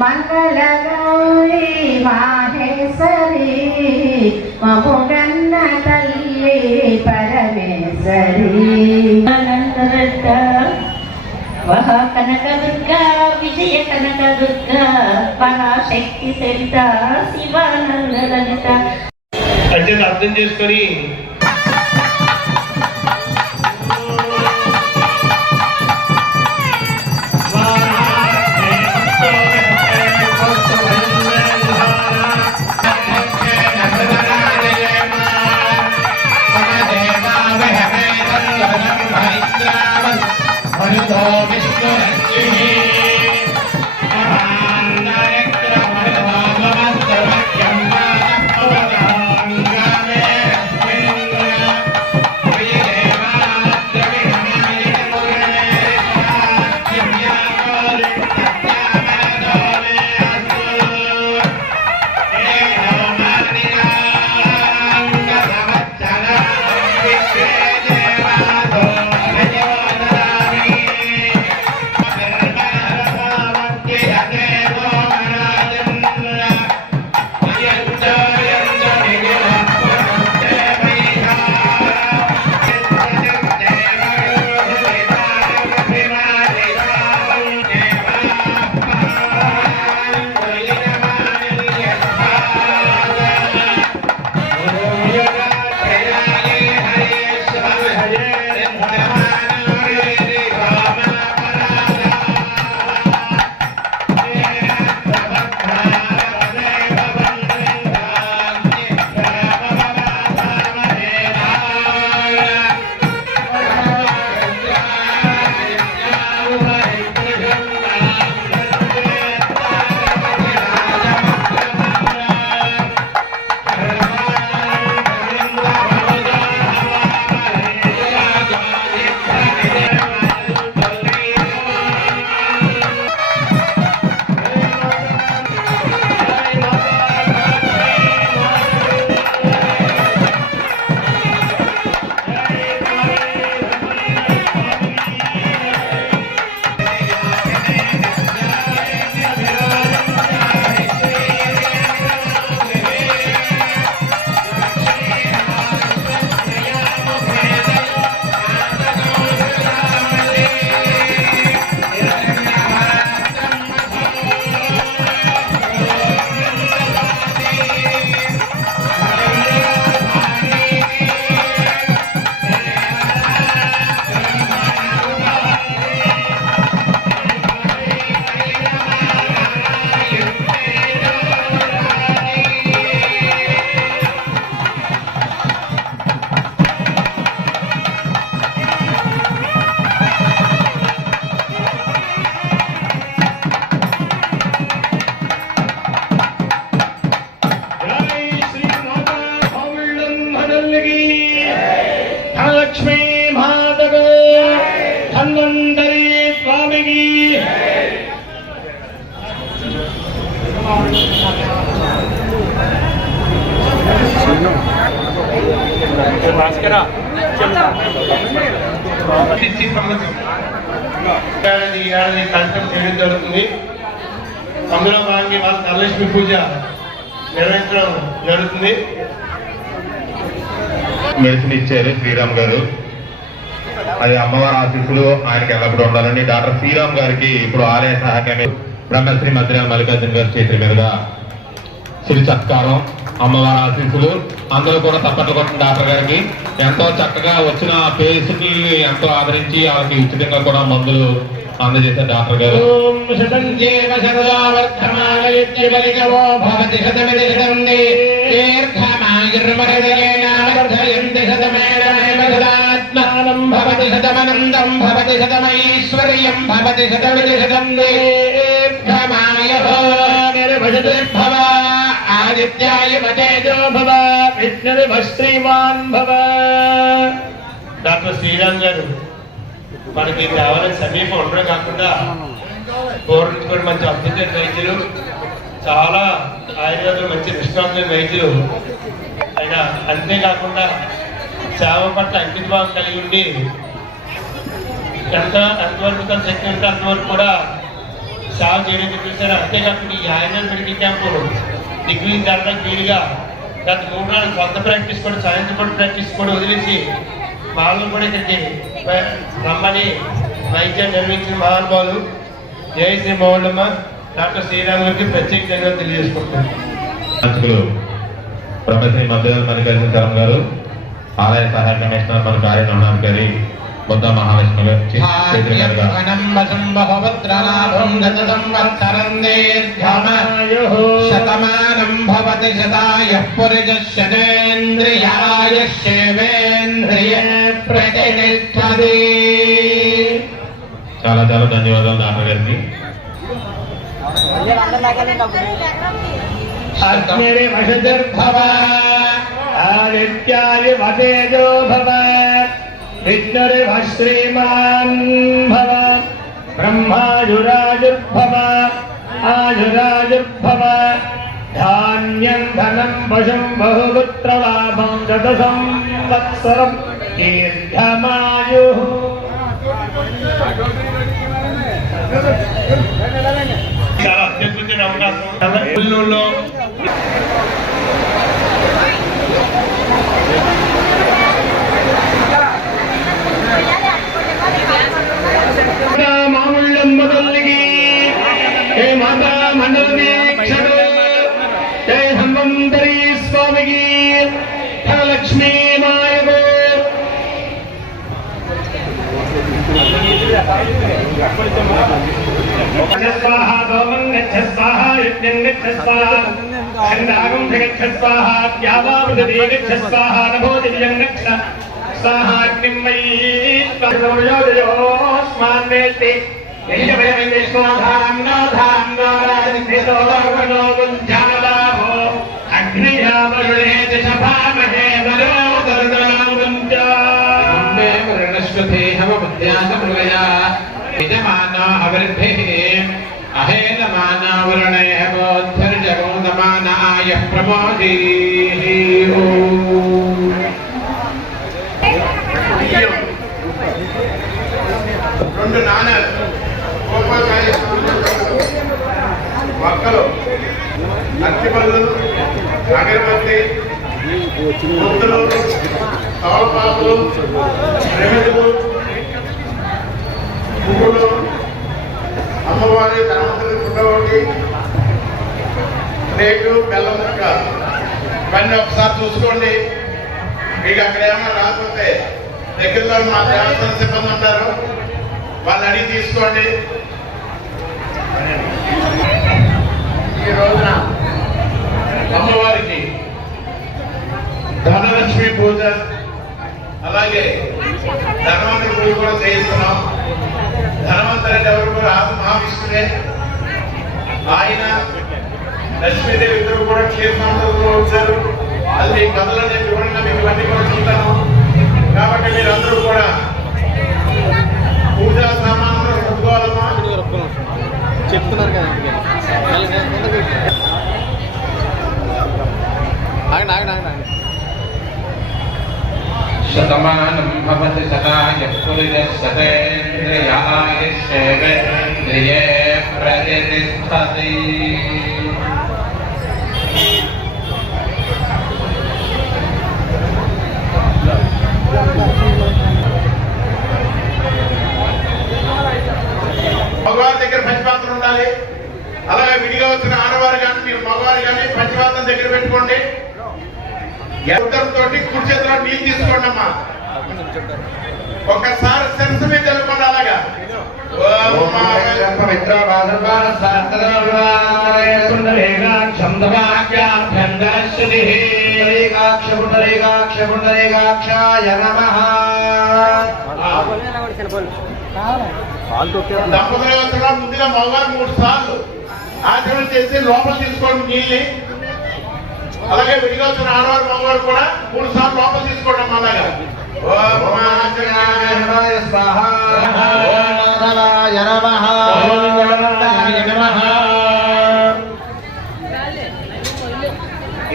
మంగళగౌరీ మాహేశ్వరి మముగన్న తల్లి పరమేశ్వరి వహ కనకదుర్గా విజయ కనకదుర్గా పరాశక్తి సరిత శివానంద లలిత అంటే అర్థం చేసుకొని లక్ష్మీ మాతకు ధన్వంతరి స్వామికి కార్యక్రమం చేయడం జరుగుతుంది. అందులో భాగంగా వాళ్ళ ధనలక్ష్మి పూజ నిర్వహించడం జరుగుతుంది. మెడిసిన్ ఇచ్చారు శ్రీరామ్ గారు, అది అమ్మవారి ఆశీస్సులు ఆయనకి ఎల్లప్పుడు ఉండాలని డాక్టర్ శ్రీరామ్ గారికి ఇప్పుడు ఆలయ సహాయకమే బ్రహ్మశ్రీ మంత్రి మల్లికార్జున గారి చేతుల మీదుగా శ్రీ సత్కారం, అమ్మవారి ఆశీస్సులు అందరూ కూడా తప్పట్లు కొట్టిన డాక్టర్ గారికి ఎంతో చక్కగా వచ్చిన పేషెంట్ని ఎంతో ఆదరించి వాళ్ళకి ఉచితంగా కూడా మందులు అందజేశారు డాక్టర్ గారు. భవతి శతమనందం భవతి శతమైశ్వర్యం భవతి శతమితి శతం దీర్ఘమాయుః నిర్భవ ఆదిత్యాయ తేజో భవ విష్ణుర్భ శ్రీమాన్ భవ. డాక్టర్ శ్రీరామ్ గారు మనకి కావాలని సమీపం ఉండడం కాకుండా పూర్వం నుంచి కూడా మంచి అద్భుతమైన వైద్యులు, చాలా ఆయుర్వేదం మంచి నిష్ణాతులైన వైద్యులు అయినా అంతేకాకుండా సేవ పట్ల అంకితభావం కలిగి ఉండి ఎంతవరకు తన శక్తి ఉంటే అంతవరకు కూడా సేవ చేయడం చూశారు. అంతేకాకుండా ఈ ఆయుర్వేద మెడికల్ క్యాంపు డిగ్రీ జరగడానికి వీలుగా గత 3 నాలుగు కొత్త ప్రాక్టీస్ కూడా సాయంత్రం పూట ప్రాక్టీస్ కూడా వదిలేసి వాళ్ళని కూడా ఇక్కడికి రమ్మని వైద్యాన్ని నిర్వహించిన మహానుభావులు జయ శ్రీ మౌళమ్మ డాక్టర్ శ్రీరామ్ గారికి ప్రత్యేక ధన్యవాదాలు తెలియజేసుకుంటున్నాను. బ్రహ్మశ్రీ మధ్యరాజు మల్లికార్జున శర్మ గారు, ఆలయ సహాయ కమిషనర్ మన కార్యనిర్వహణాధికారి బుద్ధ మహావిష్ణు గారు శతమానం భవతి శతాయః పురుషः శతేంద్రియాయుష్యేవేంద్రియే ప్రతిష్టతి. చాలా చాలా ధన్యవాదాలు డాక్టర్ గారికి. అగ్నిర్వశతిర్భవ ఆదిత్యాయ వతేజో భవ విష్ణురివ శ్రీమాన్ భవ బ్రహ్మాయురాజుర్భవ ఆయురాజుర్భవ ధాన్యం ధనం వశం బహుపుత్రలాభం శత సంవత్సరం దీర్ఘమాయుః. చాలా అత్యద్భుతమైన అవకాశం. పుల్లూరులో మాముళ్ళమ్మ తల్లికి ఏ మాతా మండల దీక్షలు, జయ హనుమంతరీ స్వామికి, ధనలక్ష్మీ మాయకు. స్వాహ దోమం గచ్చ స్వాహ యజ్ఞం గచ్చ స్వాహ ఖండాగం గచ్చ స్వాహ ద్యావామృతదే గచ్చ స్వాహ నభో దివ్యం గచ్చ స్వాహ అగ్నిం మయీ స్మాన్నేతి అగ్నియామరుణే శభామహే యజమానా అవృద్ధిః అహేనమానా వరుణేః బోద్ధిర్జగోదమానాయ ప్రమోదీః. రెండు నాణాలు మొక్కలు, అరటిపళ్ళు, అగరబత్తి, ముద్దలు, తమలపాకులు, ప్రమిదలు, పువ్వులు, అమ్మవారి ధనవంతుడి గుడ్డ ఒకటి, రేటు, బెల్లం ముక్క. ఇవన్నీ ఒకసారి చూసుకోండి. మీకు అక్కడ ఏమైనా రాకపోతే దగ్గరలో మా దేవస్థాన సిబ్బంది ఉంటారు, వాళ్ళు అడిగి తీసుకోండి. ఈ రోజున అమ్మవారికి ధనలక్ష్మి పూజ, అలాగే ధనవంతుడి పూజ కూడా చేయిస్తున్నాం. ధనవంతుడు అంటే ఎవరు కూడా ఆది మహావిష్ణువే. ఆయన లక్ష్మీదేవి ఇద్దరు కూడా క్షేత్రంలో వచ్చారు. అది కథలో నేను వివరంగా మీకు ఇవన్నీ కూడా చూస్తాను. కాబట్టి మీరందరూ కూడా పూజా సామాన్లు కొనుక్కోవాలమ్మా. చెప్తున్నారు కదా శతమానం భవతి శతాయః పురుషः శతేంద్రియాయుష్యేవేంద్రియే ప్రతిష్టతి. మగవారి దగ్గర పంచపాత్రం ఉండాలి. అలాగే విడిగా వచ్చిన ఆడవారు కానీ మీరు మగవారు కానీ పంచపాత్రం దగ్గర పెట్టుకోండి. తోటి కుడి చేతిలో నీళ్ళు తీసుకోండి అమ్మా. ఒకసారి సెన్స్ మీద తెలుసుకోండి. అలాగా దంపతులు వచ్చిన ముందుగా మగవారు 3 సార్లు ఆచరణ చేసి లోపల తీసుకోండి నీళ్ళని. అలాగే విడిగా వచ్చిన ఆడవారు మగవారు కూడా 3 సార్లు లోపల తీసుకోండి అమ్మా. అలాగా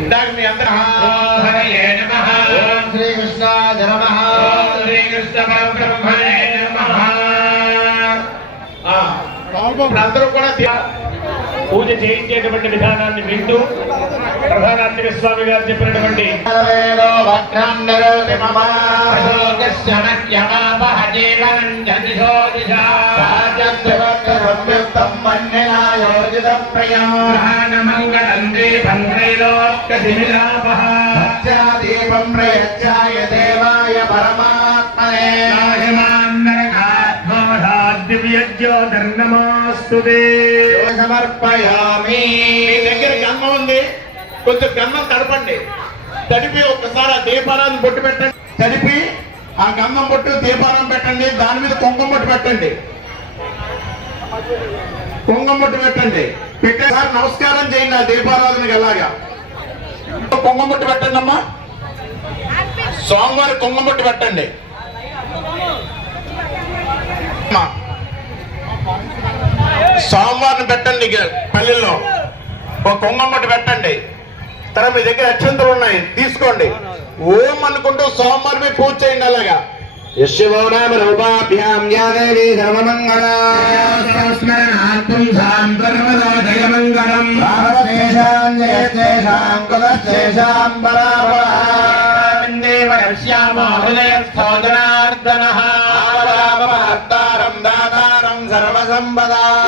ఇందాక మీ అందరూ శ్రీకృష్ణాయ నమః, శ్రీకృష్ణ పరబ్రహ్మణే నమః. అందరూ కూడా పూజ చేయించేటువంటి విధానాన్ని వింటూ ప్రధానార్చక స్వామి గారు చెప్పినటువంటి మంగళం దీపం దీపం ప్రయచ్చాయ దేవాయ పరమాత్మనే దివ్యజ్యోతిర్నమోస్తుతే సమర్పయామి. మీ దగ్గర గన్నం ఉంది, కొంచెం గన్నం తడపండి. తడిపి ఒక్కసారి ఆ దీపారాన్ని బొట్టు పెట్టండి. తడిపి ఆ గన్నం బొట్టు దీపారం పెట్టండి. దాని మీద కుంకుమ బొట్టు పెట్టండి. కుంకుమ బొట్టు పెట్టండి. పెట్టేసారి నమస్కారం చేయండి ఆ దీపారాధనకి. ఎలాగా కుంకుమ బొట్టు పెట్టండి అమ్మా. సోమవారం కుంకుమ బొట్టు పెట్టండి. సోమవారం పెట్టండి. పల్లెల్లో ఒక కుంగమ్మటి పెట్టండి. తర్వాత మీ దగ్గర అక్షంతలు ఉన్నాయి, తీసుకోండి. ఓం అనుకుంటూ సోమవారమే పూజ చేయండి. అలాగా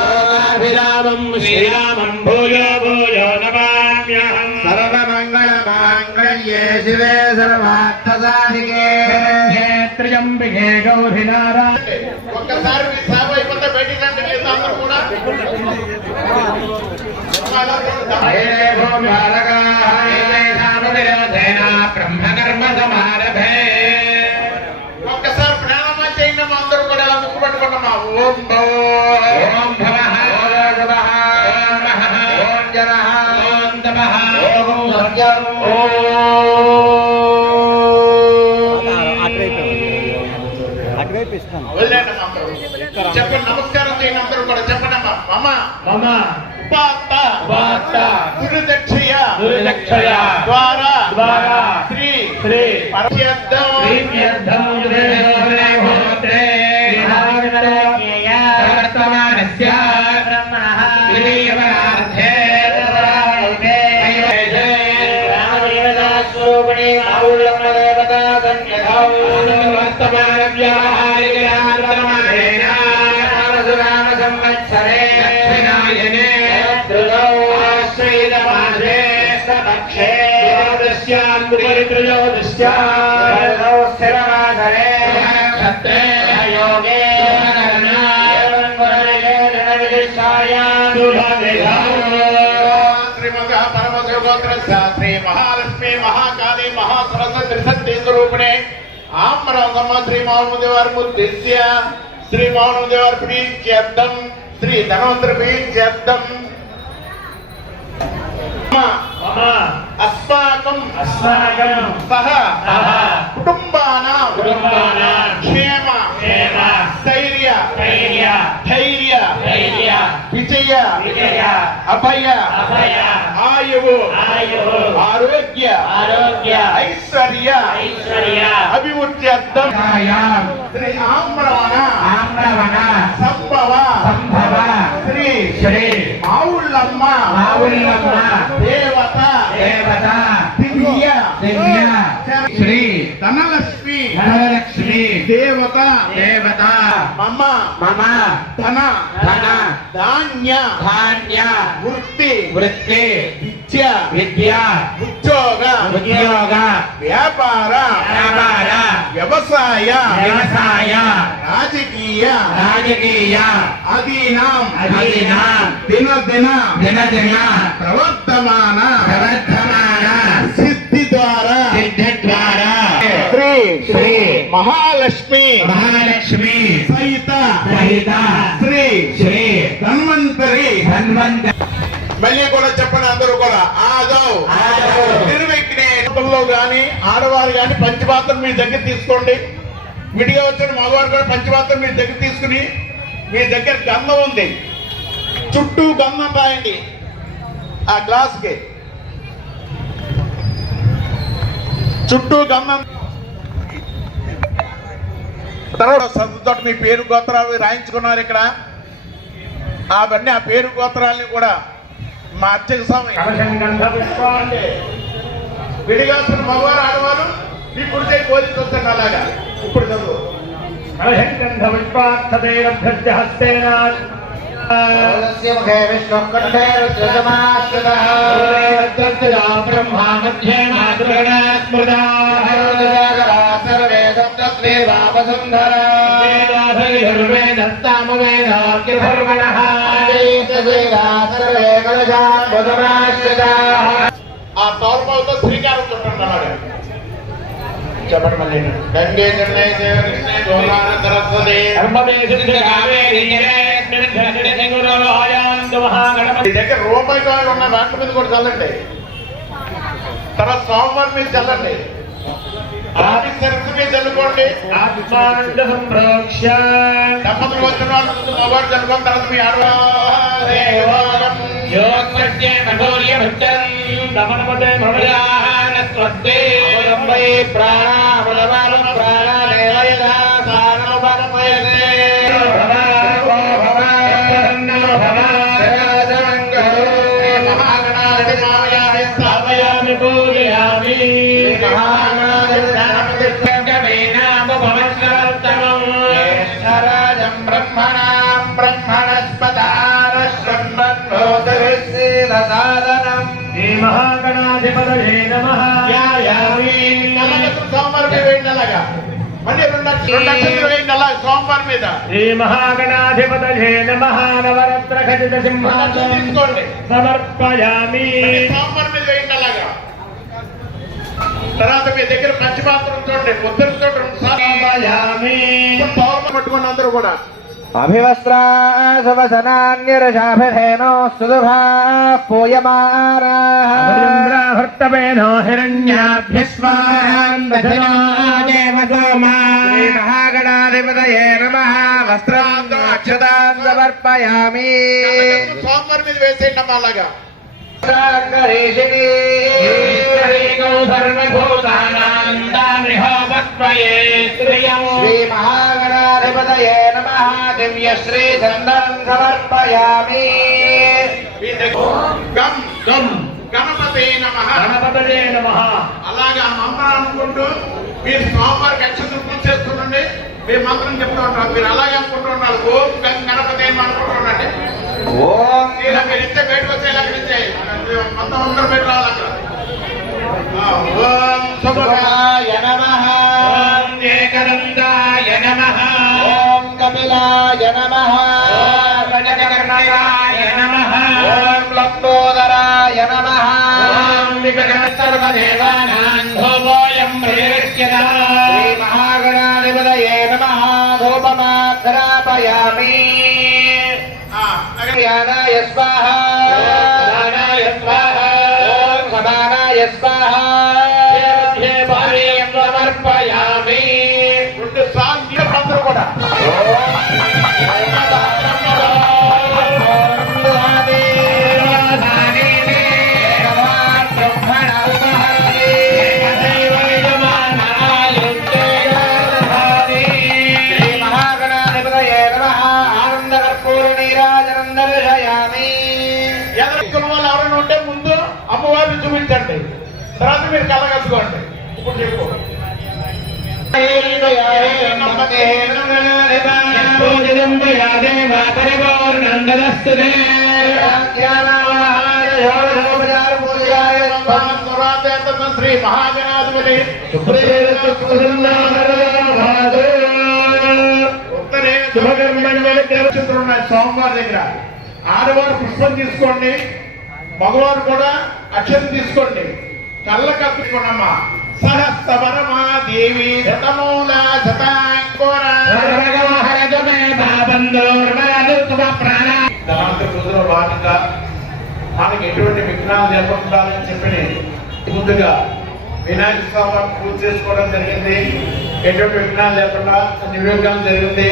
సర్వసంపదాభిరామం శ్రీరామం భూయో భూయో నమామ్యహం సర్వమంగళ మాంగళ్యే శివే సర్వార్థసాధికే త్ర్యంబికే గౌరీ నారాయణ. ఒక్కసారి మీ సేవ అయిపోతే బయటికి రండి. మిగతా అందరూ కూడా బ్రహ్మకర్మ సమారభే. ఒక్కసారి ప్రాణమా చేయండి. అందరూ కూడా ఇలా ముక్కు పట్టుకున్నామా. ఓం భో ఓం భవః ఓం మహః ఓం జనః ఓం తపః ఓం సత్యం అటువైపు ఇస్తాను. వదిలేండి అందరూ. చెప్పండి, నమస్కారం చేయండి అందరూ కూడా. చెప్పండి అమ్మా. మమ మమ ఉపాత్త ఉపాత్త దుర్దక్షయ దుర్దక్షయ ద్వారా ద్వారా శ్రీ శ్రీ పరమేశ్వరం ప్రీత్యర్థం యుధేశ్వరే భూతే విధానకేయ వర్తమానస్య బ్రహ్మణః విలీయపరార్థే రామదే రామదేవదాస్వరూపిణి మావుల్లమదేవతా సంఖ్యధౌ వర్తమాన వ్యాహారికయార్తమానేన రామ సంవత్సరే దక్షిణాయనే త్రిదౌశ్రీదమాసే సపక్షే స్థిరవాసరే క్షత్రే యోగే శ్రీమద పరమశివగోత్రస్య శ్రీ మహాలక్ష్మి మహాకాళి మహాసరస్వతి త్రిశక్తి స్వరూపిణే ఆమ్రసమ్మ శ్రీ మౌనదేవారి ముద్దిశ్య శ్రీ మౌనదేవారి ప్రీత్యర్థం శ్రీ ధనవంతరి ప్రీత్యర్థం అస్మాకం సహ కుటుంబానాం క్షేమ స్థైర్య ధైర్య విజయ అభయ ఆయువు ఆరోగ్య ఐశ్వర్య అభివృద్ధ్యర్థం శ్రీ ఆమ్రవణ సంభవ శ్రీ మావుళ్ళమ్మ దేవత దివ్య శ్రీ ధనలక్ష్మి దేవత మమ ధన ధాన్య వృత్తి విద్య ఉద్యోగ వ్యాపార వ్యవసాయ రాజకీయ అధీనం దినదిన ప్రవర్తమాన సిద్ధి ద్వారా శ్రీ మహాలక్ష్మి సహిత శ్రీ ధన్వంతరి మళ్ళీ కూడా చెప్పండి అందరూ కూడా. ఆదవ్ నిర్విఘ్నంలో గాని ఆడవారు గాని పంచపాత్రం మీ దగ్గర తీసుకోండి. విడిగా వచ్చిన మగవారు కూడా పంచపాత్రం మీ దగ్గర తీసుకుని మీ దగ్గర గంధం ఉంది, చుట్టూ గంధం రాయండి ఆ గ్లాస్ కి. చుట్టూ గంధం తర్వాత సర్దుతో మీ పేరు గోత్రాలు రాయించుకున్నారు. ఇక్కడ అవన్నీ ఆ పేరు గోత్రాలని కూడా మా అర్చక స్వామి అంటే విడిగాల్సిన మగవారు ఆడవారు ఇప్పుడు చేయి పోలీసు వస్తాను అలాగా ఇప్పుడు చదువు బ్రహ్మా మధ్యే మాతృగణా స్మృతా ఆ తోర్మలతో శ్రీకారం చుట్టండి అలాగే చెప్పండి మళ్ళీ గంగే జన్మే దేవకృష్ణే గోదాన సరస్వతి ఈ దగ్గర రూపాయి కాయలు ఉన్న వాటి మీద కూడా చల్లండి తర్వాత సోమవారం మీద చల్లండి ఆఫీసర్స్ మీద చల్లుకోండి దంపతులు వచ్చిన వాళ్ళు మగవాడు చల్లుకోండి తర్వాత మీ మహాగణాధిపతయే నమః సోమవారం మీద వేయండి అలాగా మళ్ళీ 2 లక్షలు వేయండి అలా సోమవారం మీద శ్రీ మహాగణాధిపతయే నమః నవరత్న ఖచ్చిత సింహాసనం తీసుకోండి సమర్పయామి. సోమవారం మీద వేయండి అలాగా. తర్వాత మీ దగ్గర పంచపాత్రం చూడండి ముద్రతో 2 సార్లు పట్టుకున్న అందరూ కూడా అభివస్త్రా సువసనాన్యరశాభిధేనో సుదుభా పూయమారాః భర్తవేనో హిరణ్యాభ్యస్వాన్ దశనో దేవసోమా. శ్రీ మహాగణాధిపతయే నమః వస్త్రాంతో అక్షతాన్ సమర్పయామి. సోమవారం మీద వేసేయండి అమ్మా అలాగా. శ్రీ మహాగణాధిపతయే నమః దివ్యశ్రీ చందనం సమర్పయామి. గం గం గణపతే నమః గణపతయే నమః. అలాగా మంత్రం అనుకుంటూ మీరు సోమవారం అక్షతలు పూజ చేస్తుండండి. మీరు మంత్రం చెప్తూ ఉంటారు. మీరు అలాగే అనుకుంటూ ఉండాలి. ఓం గం గణపతి అనుకుంటూ ఉండండి. ఓం ఇలా మీరు ఇంతే బయటకు వచ్చేలా ఇచ్చే మొత్తం అందరూ బయట రావాలి అక్కడ. ఓం శుభాయ నమః ఓం ఏకదంతాయ నమః. ఓం కపిలాయ నమః ఓం గజకర్ణకాయ నమః. ఓం లంబోదరాయ నమః ఓం వికటసర్వదేవానాం ధూపోయం ప్రయచ్యతా. శ్రీ మహాగణాధిపతయే నమః ధూపమాఘ్రాపయామి. జ్ఞానాయ స్వాహా దానాయ స్వాహా. ఓం సమానాయ స్వాహా పానీయం సమర్పయామి. 2 సార్లు అందరూ కూడా మహాగణాధిపతయే నమః ఆనందకర్పూర నీరాజనం దర్శయామి. ఎదుర్కొన్న వాళ్ళు ఎవరైనా ఉంటే ముందు అమ్మవారిని చూపించండి. తర్వాత మీరు కలగలుసుకోండి. ఇప్పుడు చెప్పు శ్రీ మహాగణాధిపతి సోమవారి దగ్గర ఆడవారు పుష్పం తీసుకోండి. మగవారు కూడా అక్షరం తీసుకోండి. కళ్ళ కప్పుకోనమ్మా. సహస్రవరమా దేవి శతమూల శతాంకుర వాటిక మనకి ఎటువంటి విఘ్నాలు లేకుండాలని చెప్పి ముందుగా వినాయక స్వామి పూజ చేసుకోవడం జరిగింది. ఎటువంటి విఘ్నాలు లేకుండా నిర్విఘ్నం జరిగింది.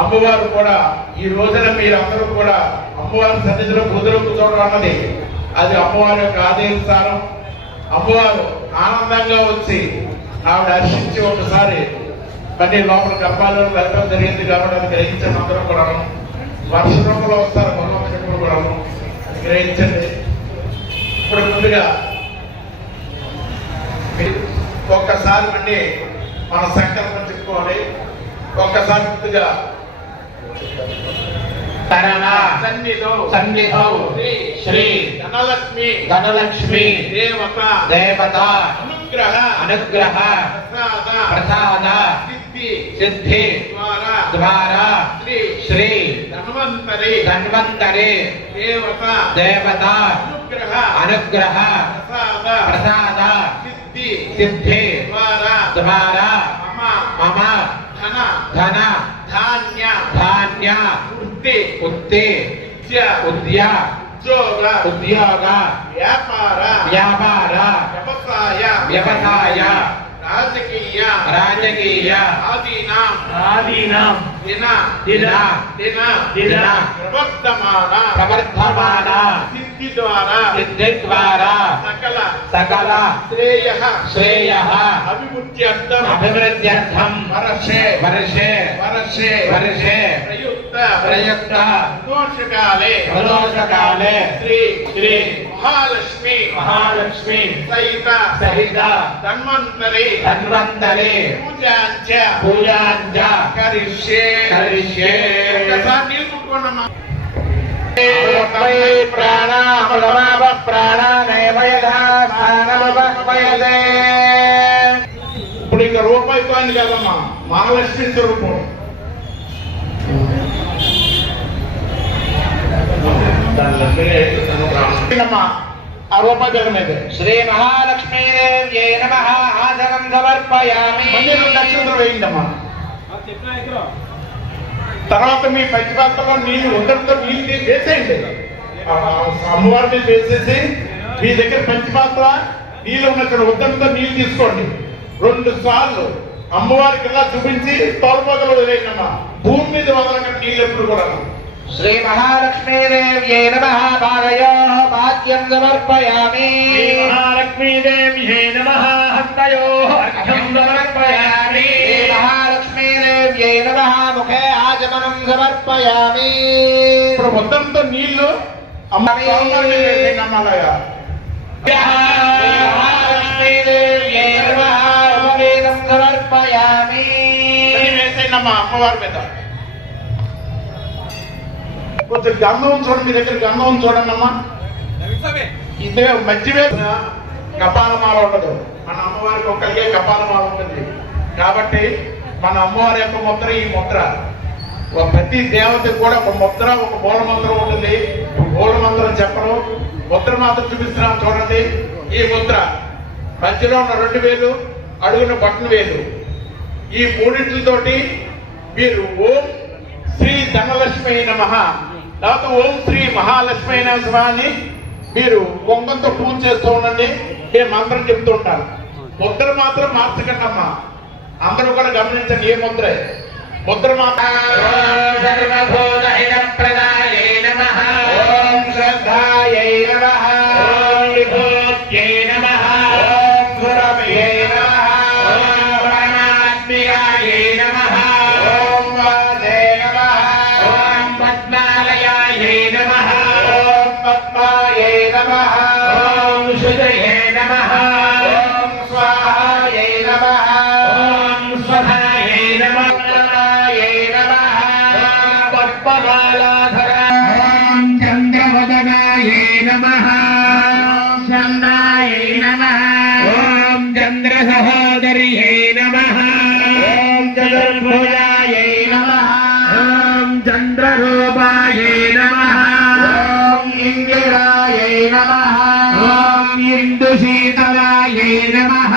అమ్మవారు కూడా ఈ రోజున మీరందరూ కూడా అమ్మవారి సన్నిధిలో పూజలు కూర్చోవడం అన్నది అది అమ్మవారి యొక్క ఆదేశానం. అమ్మవారు ఆనందంగా వచ్చి ఆవిడ హర్షించి ఒకసారి మళ్ళీ లోపల గర్భాలను వెళ్ళడం జరిగింది కాబట్టి అది గ్రహించిన అందరం కూడా వర్ష రూపంలో వస్తారు భగవంతుడు కూడా గ్రహించండి. ఇప్పుడు ముందుగా ఒక్కసారి మళ్ళీ మన సంకల్పం చెప్పుకోవాలి. ఒక్కసారి ముందుగా సన్నిధౌ శ్రీ ధనలక్ష్మి దేవత అనుగ్రహ ప్రసాద సిద్ధి ద్వారా శ్రీ ధన్వంతరి దేవత అనుగ్రహ ప్రసాద సిద్ధి ద్వారా మమ ధన ధాన్య ఉత్తి ఉద్యోగ వ్యాపార వ్యవసాయ రాజకీయ ఆదీనాం దిన ప్రవర్ధమాన సిద్ధి ద్వారా సకల శ్రేయ అభివృద్ధ్యర్థం వర్షే ప్రయుక్త ప్రదోషకాలే శ్రీ మహాలక్ష్మి సహిత ధన్వంతరి పూజాంచ కరిష్యే. ఒకసారి నీళ్ళు ముట్టుకోండమ్మా. ఇప్పుడు ఇక రూపాయి కాయింది కదమ్మా, మహాలక్ష్మి స్వరూపం. ఆ రూపాయి దగ్గర మీద శ్రీ మహాలక్ష్మీదేవ్యై నమః ఆసనం సమర్పయామి. 2 లక్షలు వేయిందమ్మా. తర్వాత మీ పంచపాత్రలో నీళ్లు ఉండడంతో నీళ్ళు తీసి వేసేయండి. అమ్మవారి మీద వేసేసి మీ దగ్గర పంచపాత్ర నీళ్ళు ఉన్నక్కడ ఉద్దంతో నీళ్ళు తీసుకోండి. 2 సార్లు అమ్మవారికి ఇలా చూపించి తోలుపోగలు వదిలేయండమ్మా. భూమి మీద వదలకండి నీళ్ళు ఎప్పుడు కూడా. శ్రీ మహాలక్ష్మీదేవ్యై నమః పాదయోః పాద్యం సమర్పయామి. మహాలక్ష్మీదేవ్యై నమః హస్తయోః అర్ఘ్యం సమర్పయామి. మహాలక్ష్మీదేవ్యై నమః ముఖే ఆచమనం సమర్పయామి. ఇప్పుడు ఉద్దంతో నీళ్లు అమ్మలాగా మహాలక్ష్మీదేవ్యై నమః ఉపవేదం సమర్పయామి. వేసేయండమ్మా అమ్మవారి మీద. కొంచెం గంధం చూడండి, మీ దగ్గర గంధం చూడండి అమ్మా. ఇదే మధ్య వేసిన కపాలమాల ఉండదు. మన అమ్మవారికి ఒక్కరికే కపాలమాల ఉంటుంది కాబట్టి మన అమ్మవారి యొక్క ముద్ర ఈ ముద్ర. ప్రతి దేవతకి కూడా ఒక ముద్ర, ఒక మూల మంత్రం ఉంటుంది. మూల మంత్రం చెప్పరు, ముద్ర మాత్రం చూపిస్తున్నాం చూడండి. ఈ ముద్ర మధ్యలో ఉన్న 2 వేలు, అడుగున బట్టన వేలు, ఈ మూడింటితోటి మీరు ఓం శ్రీ ధనలక్ష్మి నమః లేకపోతే ఓం శ్రీ మహాలక్ష్మి నమః అని మీరు కుంకంతో పూజ చేస్తూ ఉండండి. నేను మంత్రం చెప్తూ ఉంటాను. ముద్ర మాత్రం మార్చకండి అమ్మా. అందరూ కూడా గమనించండి ఏ ముద్ర. ముద్ర మాత్రం సహోదర్యై నమః. ఓం చతుర్భుజాయై నమః. ఓం చంద్రరూపాయై నమః. ఓం ఇందిరాయై నమః. ఓం ఇందుశీతలాయై నమః.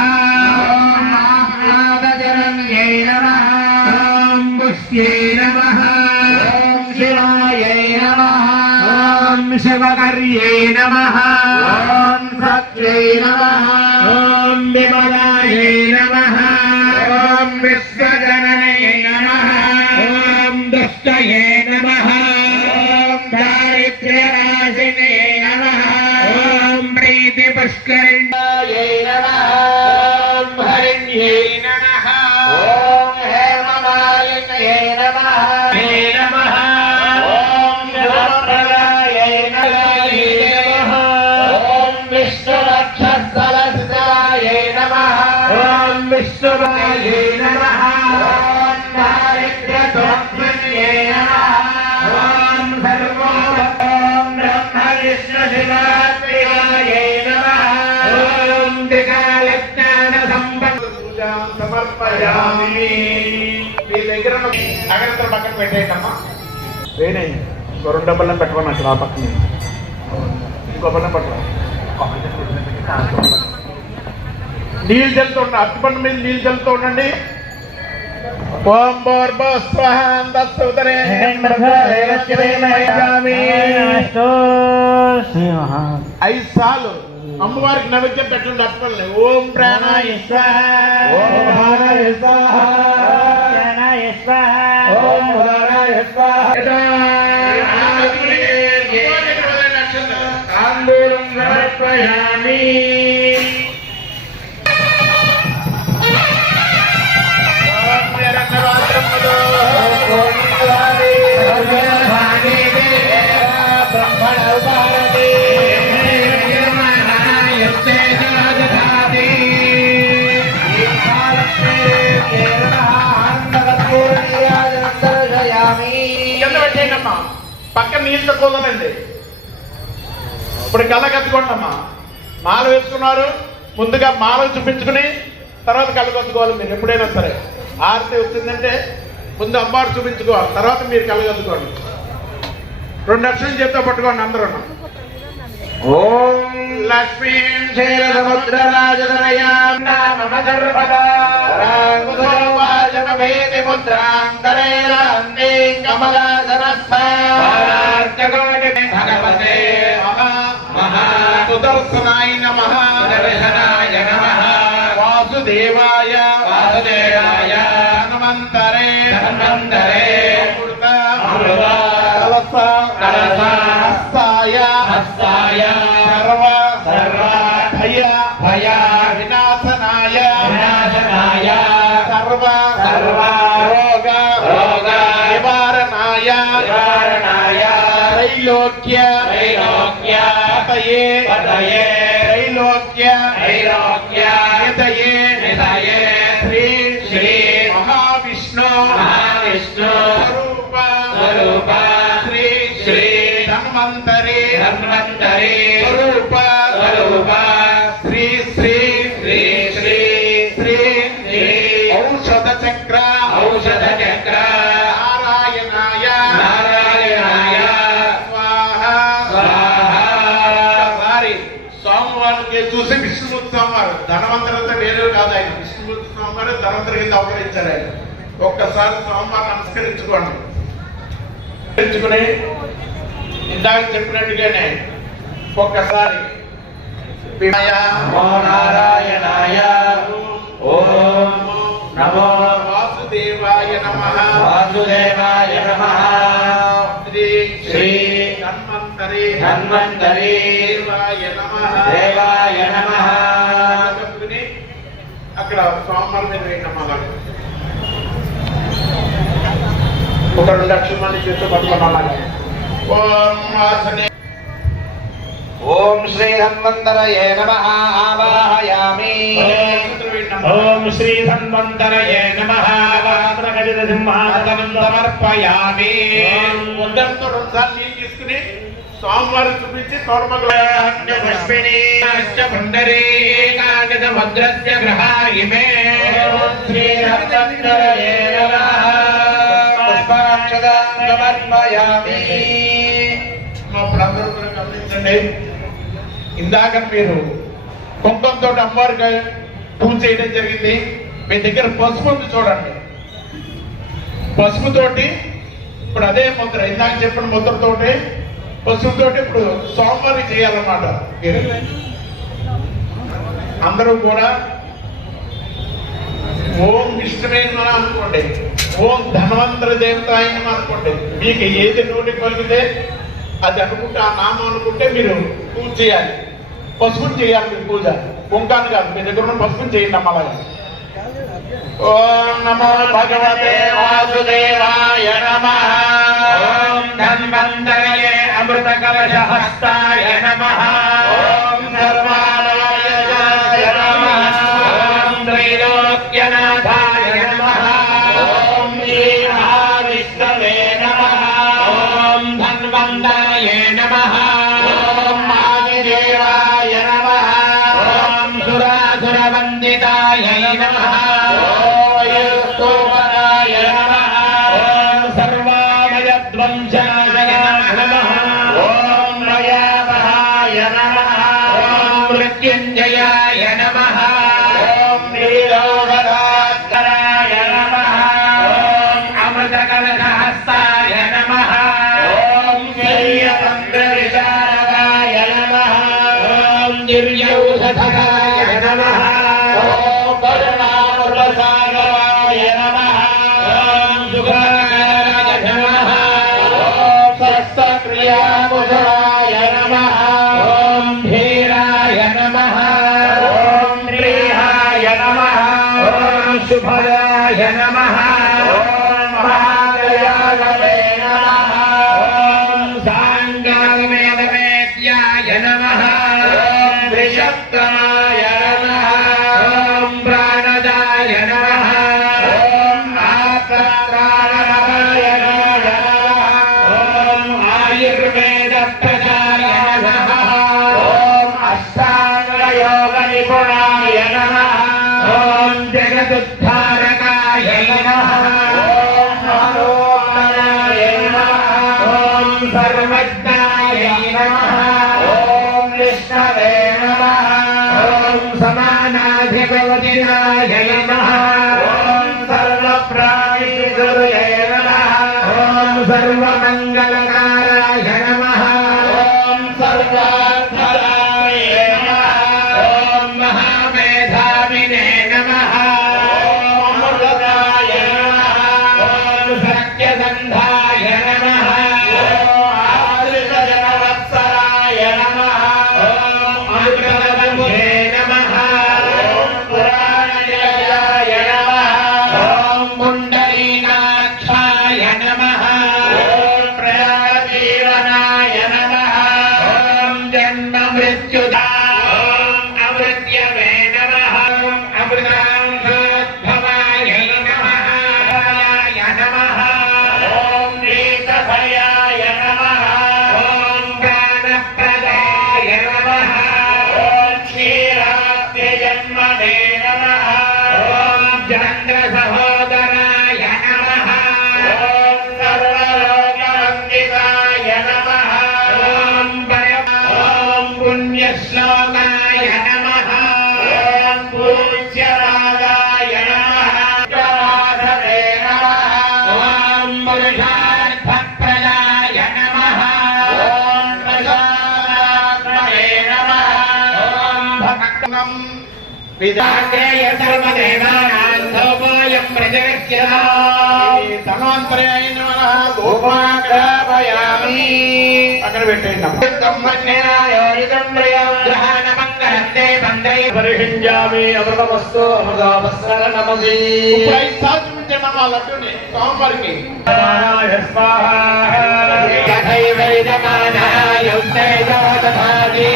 ఓం ఆహ్లాదజనన్యై నమః. ఓం పుష్ట్యై నమః. ఓం శివాయై నమః. ఓం శివకర్యై నమః. ఓం సత్యై నమః. ఓం విమలాయై నమః. ఓం విశ్వజనన్యై నమః. ఓం దుష్టయే నమః. ఓం దారిద్ర్యనాశినే నమః. ఓం ప్రీతి పుష్కరిణ్యాయై నమః. ఓం హరిణ్యై నమః. ఓం హేమమాలిన్యై నమః. నమః. ఓం ఓం దారిద్ర్యదుఃఖన్యే నమః ఓం సర్వోపం బ్రహ్మ విష్ణు శివాత్మయాయే నమః ఓం త్రికాల జ్ఞాన సంపన్న పూజాం సమర్పయామి. మీ దగ్గర ఉన్న అగరత్తులు పక్కన పెట్టేయండి అమ్మా. వేణయ్య ఇంకో 2 డబ్బులను పెట్టుకోండి అక్కడ ఆ పక్కన. ఇంకో బల్లం పట్టుకో. నీళ్ళు జల్లుతూ ఉండండి, అరటిపండు మీద నీళ్ళు జల్లుతూ ఉండండి. ఓం భూర్భువస్వః తత్సవితుర్వరేణ్యం ఐదు సార్లు అమ్మవారికి నైవేద్యం పెట్టండి అర్పణలు. ఓం ప్రాణాయ స్వాహ, ఓం మహానాయ స్వాహ, ప్రాణాయ స్వాహ, ఓం ఉదారాయ స్వాహ. తాంబూలం సమర్పయామి. పక్కన నీళ్ళు తక్కువదండి. ఇప్పుడు కళ్ళ కత్తుకోండమ్మా. మాల వేసుకున్నారు, ముందుగా మాలను చూపించుకుని తర్వాత కళ్ళు కత్తుకోవాలి. మీరు ఎప్పుడైనా సరే ఆరతి వచ్చిందంటే ముందు అమ్మవారు చూపించుకోవాలి, తర్వాత మీరు కళ్ళు కత్తుకోండి. 2 అక్షరం చేత్తో పట్టుకోండి అందరూ. ఓం లక్ష్మీం క్షీరసముద్రరాజతనయాం నామ సర్వదా రాఘవోపాజనభేది ముద్రాం కరేరాందే కమలాసనస్థార్చకోటి భగవతే సుదర్శనాయ నమః, సుదర్శనాయ నమః, వాసుదేవాయ వాసుదేవాయ, ధన్వంతరే ధన్వంతరే, అమృత అమృత, కలస కలస, హస్తాయ హస్తాయ, సర్వ సర్వ, భయ భయ, వినాశనాయ వినాశనాయ, సర్వ సర్వ, రోగ రోగ, నివారణాయ నివారణాయ, త్రైలోక్య త్రైలోక్య, పతయే పతయే, త్రైలోక్య త్రైలోక్య, నితయే నితయే, శ్రీ శ్రీ మహావిష్ణు మహావిష్ణు, స్వరూప స్వరూప, శ్రీ శ్రీ ధన్వంతరి ధన్వంతరి, స్వరూప స్వరూప, శ్రీ శ్రీ శ్రీ శ్రీ శ్రీ శ్రీ, ఔషధ చక్ర ఔషధ చక్ర, నారాయణాయ నారాయణాయ, స్వాహ స్వాహ. ఒకసారి సోమవారికి చూసి విష్ణుమూర్తి స్వామివారు ధనవంతరంతా వేరే కాదు, ఆయన విష్ణుమూర్తి స్వామివారు ధనవంతరి కింద అవతరించారు ఆయన. ఒక్కసారి స్వామివారు నమస్కరించుకోండి. నమస్కరించుకుని ఇందాక చెప్పినట్టుగానే ఒక్కసారి నమో నారాయణాయ, ఓం నమో వాసుదేవాయ నమః, వాసుదేవాయ నమః, శ్రీ శ్రీ ధన్వంతరి ధన్వంతరి, దేవాయ నమః దేవాయ నమః. అక్కడ స్వామివారి మీద వేయనమ్మా. ఒక 2 లక్షల మంది చేస్తూ పట్టుకున్నాం. ఓం వాసనే ఓం శ్రీ ధన్వంతరయే నమః ఆవాహయామి. ఓం శ్రీ ధన్వంతరయే నమః వామనగజ సింహాసనం సమర్పయామి. ఉదయంతో 2 సార్లు నీళ్ళు తీసుకుని స్వామివారు చూపించి పుష్పిణీ పుండరీ కాండిత భద్రస్య గ్రహాయిమే. శ్రీ ధన్వంతరయే నమః పుష్పాక్షదాం సమర్పయామి. అందరూ కూడా గమనించండి, ఇందాక మీరు కుంకుమతో అమ్మవారికి పూజ చేయడం జరిగింది. మీ దగ్గర పసుపు ఉంది చూడండి, పసుపుతోటి ఇప్పుడు అదే ముద్ర, ఇందాక చెప్పిన ముద్రతోటి పసుపుతోటి ఇప్పుడు సోమవారం చేయాలన్నమాట. మీరు అందరూ కూడా ఓం విష్ణువే నమః అనుకోండి, ఓం ధన్వంతరి దేవతాయ నమః అనుకోండి. మీకు ఏది నోటి కలిగితే అది అనుకుంటే, ఆ నామం అనుకుంటే మీరు పూజ చేయాలి. పసుపుని చేయాలి మీరు పూజ, కుంకాన్ని కాదు. మీ దగ్గర ఉన్న పసుపుని చేయండి అమ్మ. అలాగే ఓం నమో భగవతే వాసుదేవాయ నమః, ఓం ధన్వంతరయే అమృత కలశ హస్తాయ నమః, ఓం సర్వాలయాయ నమః, ఓం త్రైలోక్యనాథాయ నమః, స్కందాయ నమః ఓం ఆదిదేవాయ నమః ఓం సురాసురవందితాయ నమః ఓం యోగోపరాయ నమః ఓం సర్వామయధ్వంసాయ నమః ఓం మయావహాయ నమః ఓం మృత్యుంజయాయ నమః ఓం నీలోహరాయ నమః ఓం అమృతకలశహస్తాయ నమః ఓం శయ్యతంత్రవిశారదాయ నమః ఓం దివ్యౌషధాయ నమః ఓం కరుణామృతసాగరాయ నమః ఓం సుఖకరాయ నమః ఓం శస్త్రక్రియాముఖాయ నమః ఓం ధీరాయ నమః ఓం ప్రియాయ నమః ఓం శుభదాయ నమః ఓం మహాదయాగవే నమః ఓం సాంగాగమేదవేద్యాయ నమః ఓం త్రిశక్తమాయ నమః ఓం ప్రాణదాయ నమః ఓం ఆత్మప్రాణమయ నమః ఓం ఆయుర్వేదప్రదాయ నమః ఓం అష్టాంగయోగ నిపుణాయ నమః ఓం జగదుద్ధారకాయ నమః ఓం మనోహరాయ నమః ఓం సర్వజ్ఞాయ నమః ఓం విష్ణవే నమః ఓం సమానాధిపతినాయ నమః ఓం సర్వప్రాణిసురయ నమః ఓం సర్వమంగళకారాయ నమః ఓం సర్వార్థరాయ నమః ఓం మహామేధావినే నమః ఓం అమృతాయ నమః ఓం సత్యసంధాయ నమః ఓం ఆశ్రితజనవత్సరాయ నమః ఓం అమృతవధే నమః ఓం పురాణజయాయ నమః ఓం పుండరీకాక్షాయ నమః ఓం ప్రయాణజీవనాయ నమః ఓం జన్మ మృత్యుదా ఓం అమృత్యవే నమః ఓం అమృతాంశోద్భవాయ నమః నమః ఓం నీతభయాయ నమః ఓం ప్రాణప్రదాయ నమః ఓం క్షీరాబ్ధిజన్మనే నమః ఓం చంద్ర సహోదరాయ నమః ఓం సర్వలోకవందితాయ నమః ఓం ఓం పుణ్యశ్లోకాయ నమః ఓం పూజ్యరాగాయ నమః వాసవే నమః ఓం పురుషార్థప్రదాయ నమః ఓం ప్రసాదాత్మనే నమః ఓం భక్తం విదాగ్రేయ సర్వదేవానాం సౌపాయం ప్రజగత్యదా ధన్వంతరాయ నమః గోపాగ్రాపయామి అక్కడ పెట్టండి పరిహింజామి అమృతమస్తు అమృతావస్సర నమసి ఇప్పుడు 5 సార్లు చూపించండి మనం ఆ లడ్డూని స్వామివారికి నారాయ స్వాహ యథైవైదమానాయ ఉత్తేజోదధాది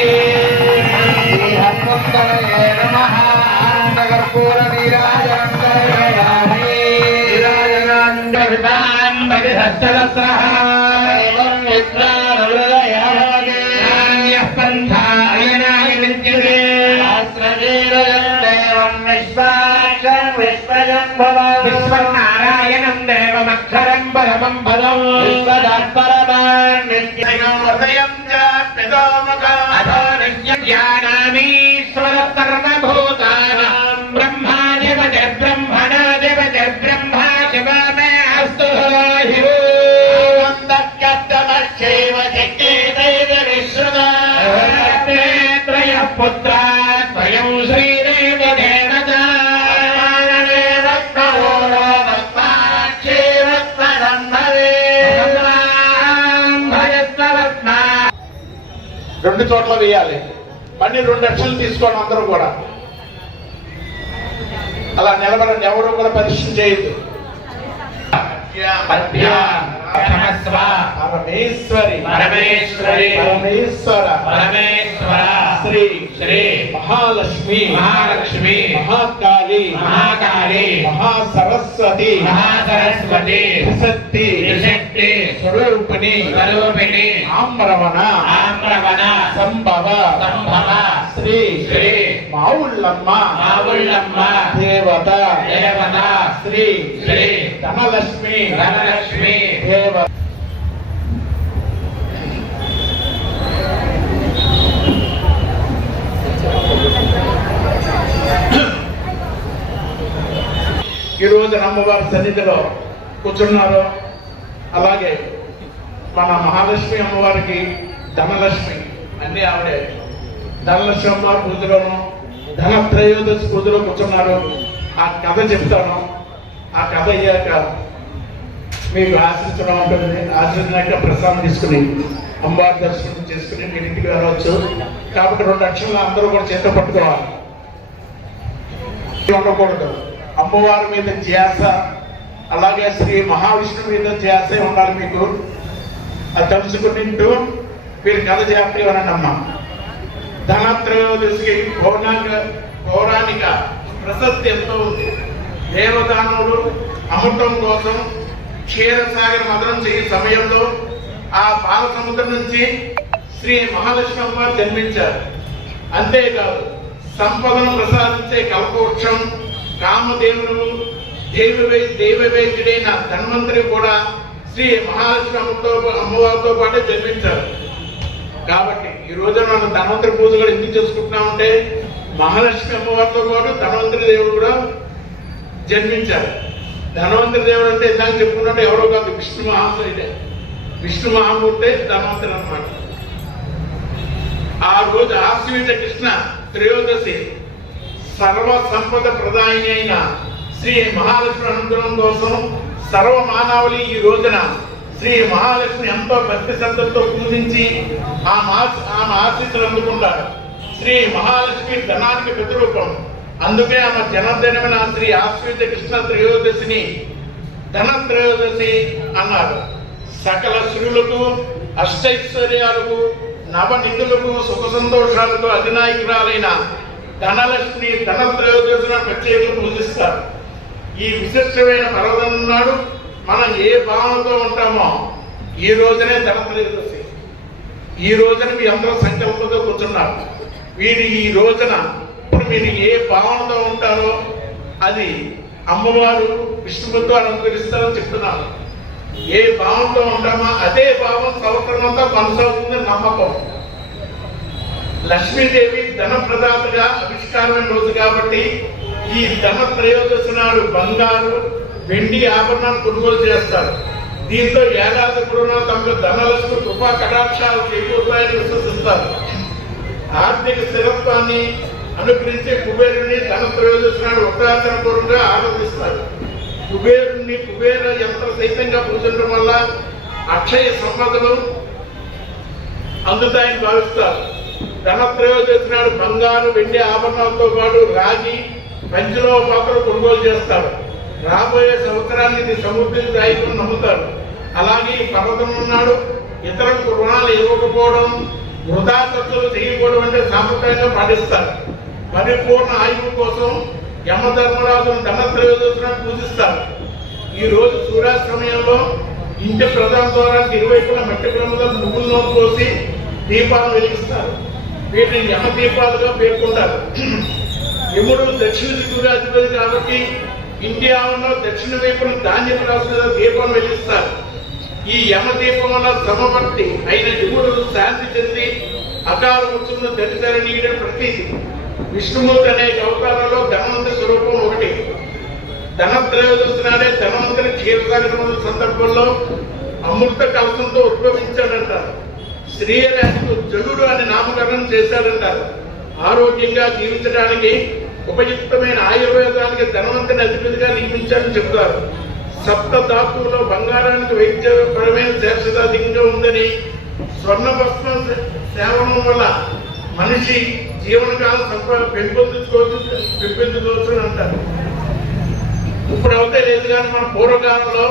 శ్రీహనుమంతయే నమః కర్పూర నీరాజనం కరయామి నీరాజనాంగవితాం పరిహస్తరస్రః ఏవం విద్వానవృదయామి నాన్యః పంథాయనాయ విద్యుతే శాస్త్రవీరయం దేవం విశ్వాక్షం విశ్వజం భవం విశ్వనారాయణం దేవమక్షరం పరమం పదం విశ్వదాత్పరమాన్ హృదయం చ పితామహం అథో నిత్యానామీశ్వర సర్వభూతానాం బ్రహ్మాధిపతి బ్రహ్మణాధిపతి బ్రహ్మా శివ మే అస్తు హివో వందక్కత్తమక్షైవ శక్తిదైవ విశ్రుతా త్రయః పుత్రా త్వయం శ్రీదేవ దేవతా రెండు చోట్ల వేయాలి పని 2 లక్షలు తీసుకోండి అందరూ కూడా అలా నిలబడండి ఎవరు కూడా పరిశ్రమ చేయొద్దు క్షమస్వ పరమేశ్వరి పరమేశ్వరి పరమేశ్వర పరమేశ్వర శ్రీ శ్రీ మహాలక్ష్మి మహాలక్ష్మి మహాకాళి మహాకాళి మహాసరస్వతి మహాసరస్వతి త్రిశక్తి త్రిశక్తి స్వరూపిణి కరువుపిని ఆమ్రవణ సంభవ శ్రీ మావుళ్ళమ్మ దేవత శ్రీ ధనలక్ష్మి దేవత. ఈ రోజు అమ్మవారి సన్నిధిలో కూర్చున్నారు. అలాగే మన మహాలక్ష్మి అమ్మవారికి ధనలక్ష్మి అన్ని ఆవిడే. ధనలక్ష్మి అమ్మవారి పూజలోను ధనత్రయోదశి పూజలో కూర్చున్నారు. ఆ కథ చెప్తాను. ఆ కథ అయ్యాక మీకు ఆశ్రయించడం ఉంటుంది. ఆశ్రయించాక ప్రసాదం తీసుకుని అమ్మవారి దర్శనం చేసుకుని మీరు ఇంటికి వెళ్ళవచ్చు. కాబట్టి 2 అక్షరాలు అందరూ కూడా చేత పట్టుకోవాలి. ఉండకూడదు. అమ్మవారి మీద ధ్యాస, అలాగే శ్రీ మహావిష్ణువు మీద ధ్యాసే ఉండాలి మీకు. అది తలుచుకుంటూ మీరు కథ జాగ్రత్తగా వినండమ్మ. ధనత్రయోదశికి పౌరాణిక ప్రశస్తి ఎంతో ఉంది. దేవదానవుడు అమృతం కోసం క్షీరసాగర మదనం చేయ సమయంలో ఆ పాల సముద్రం నుంచి శ్రీ మహాలక్ష్మి అమ్మవారు జన్మించారు. అంతేకాదు సంపదను ప్రసాదించే కల్పవృక్షం కామదేవుడు దేవవేద్యుడైన ధన్వంతరి కూడా శ్రీ మహాలక్ష్మి అమ్మవారితో పాటే జన్మించారు. కాబట్టి ఈ రోజు మనం ధన్వంతరి పూజ కూడా ఎందుకు చేసుకుంటున్నామంటే మహాలక్ష్మి అమ్మవారితో పాటు ధన్వంతరి దేవుడు కూడా జన్మించారు. ధన్వంతరి దేవుడు అంటే ఇందాక చెప్పుకున్నట్టు ఎవరో కాదు, విష్ణు మహాశయుడే. విష్ణు మహామూర్తే ధన్వంతరి అన్నమాట. ఆ రోజు ఆశ్వయుజ కృష్ణ త్రయోదశి సర్వ సంపద ప్రదాయిని అయిన శ్రీ మహాలక్ష్మి అనుగ్రహం కోసం సర్వ మానవులు ఈ రోజున శ్రీ మహాలక్ష్మి ఎంతో భక్తి శ్రద్ధలతో పూజించి ఆమె ఆశీస్సులు అందుకుంటారు. శ్రీ మహాలక్ష్మి ధనానికి ప్రతిరూపం. అందుకే ఆమె జన్మదినమైన శ్రీ ఆశ్వయుజ కృష్ణ త్రయోదశిని ధనత్రయోదశి అన్నారు. సకల శ్రీలకు అష్టైశ్వర్యాలకు నవనిధులకు సుఖ సంతోషాలకు అధినాయకురాలైన ధనలక్ష్మి ధనత్రయోదశిని ప్రత్యేకంగా పూజిస్తారు. ఈ విశిష్టమైన పర్వదినం నాడు మనం ఏ భావనతో ఉంటామో ఈ రోజునే ధనత్రయోదశి. ఈ రోజున మీ అందరూ సంకల్పంతో కూర్చున్నారు. వీరు ఈ రోజున ఇప్పుడు మీరు ఏ భావనతో ఉంటారో అది అమ్మవారు విష్ణుమూర్తి వారు అనుకరిస్తారని చెప్తున్నారు. ఏ భావంతో ఉంటామో అదే భావం సంవత్సరం అంతా కొనసాగుతుందని నమ్మకం. లక్ష్మీదేవి ధన ప్రదాతగా ఆవిష్కారమైన రోజు కాబట్టి ఈ ధన త్రయోదశి నాడు బంగారు వెండి ఆభరణాలు కొనుగోలు చేస్తారు. దీంతో ఏడాది కూడా తమకు ధనలక్ష్మి కృపా కటాక్షాలు చేకూరుతాయని విశ్వసిస్తారు. ఆర్థిక స్థిరత్వాన్ని అనుగ్రహించే కుబేరుని ధన త్రయోదశి నాడు ఉత్తరాచరణ పూర్వకంగా ఆరాధిస్తారు. కుబేరుని కుబేర యంత్ర సైతంగా పూజించడం వల్ల అక్షయ సంపదలు అందుతాయని భావిస్తారు. ధనత్రయోదశి నాడు బంగారు వెండి ఆభరణాలతో పాటు రాగి పంచలోహ పాత్రలు కొనుగోలు చేస్తారు. రాబోయే సంవత్సరాన్ని ఇది సమృద్ధిని దాయిని నమ్ముతారు. అలాగే ఈ పర్వదినం నాడు ఇతరులకు రుణాలు ఇవ్వకపోవడం, వృధా ఖర్చులు చేయకపోవడం అంటే సాంప్రదాయంగా పాటిస్తారు. పరిపూర్ణ ఆయువు కోసం యమధర్మరాజును ధనత్రయోదశి నాడు పూజిస్తారు. ఈ రోజు సూర్యాస్తమయంలో ఇంటి ప్రధాన ద్వారానికి ఇరువైపులా మట్టి ప్రముఖులు నువ్వుల నూనె పోసి దీపాలను వెలిగిస్తారు. వీటిని యమ దీపాలుగా పేర్కొంటారు. యముడు దక్షిణ దిక్కుగా అధిపతి కాబట్టి ఇంటి ఆవరణలో దక్షిణ వైపున ధాన్యపు రాసుల దీపం వెలిగిస్తారు. ఈ యమ దీపం వల్ల సమవర్తి అయిన యముడు శాంతి చెంది అకాల మృత్యులను దరిద్రని ప్రతీతి. విష్ణుమూర్తి అనేక అవతారాల్లో ధనవంతరి స్వరూపం ఒకటి. ధనత్రయోదశి నాడే ధనవంతరి క్షీరసాగరం సందర్భంలో అమృత కలసంతో ఉద్భవించాడంటారు. శ్రీరాజుకు జనుడు అని నామకరణం చేశాడంటారు. ఆరోగ్యంగా జీవించడానికి ఉపయుక్తమైన ఆయుర్వేదానికి ధనవంతుని అధిపతిగా నియమించాలని చెబుతారు. సప్త ధాతువులో బంగారానికి వైద్యపరమైన శ్రేష్టత అధికంగా ఉందని, స్వర్ణ భస్మం సేవనం వల్ల మనిషి జీవనకాలం పెంపొందించుకోవచ్చు అంటారు. ఇప్పుడు అవుతే లేదు కానీ మన పూర్వకాలంలో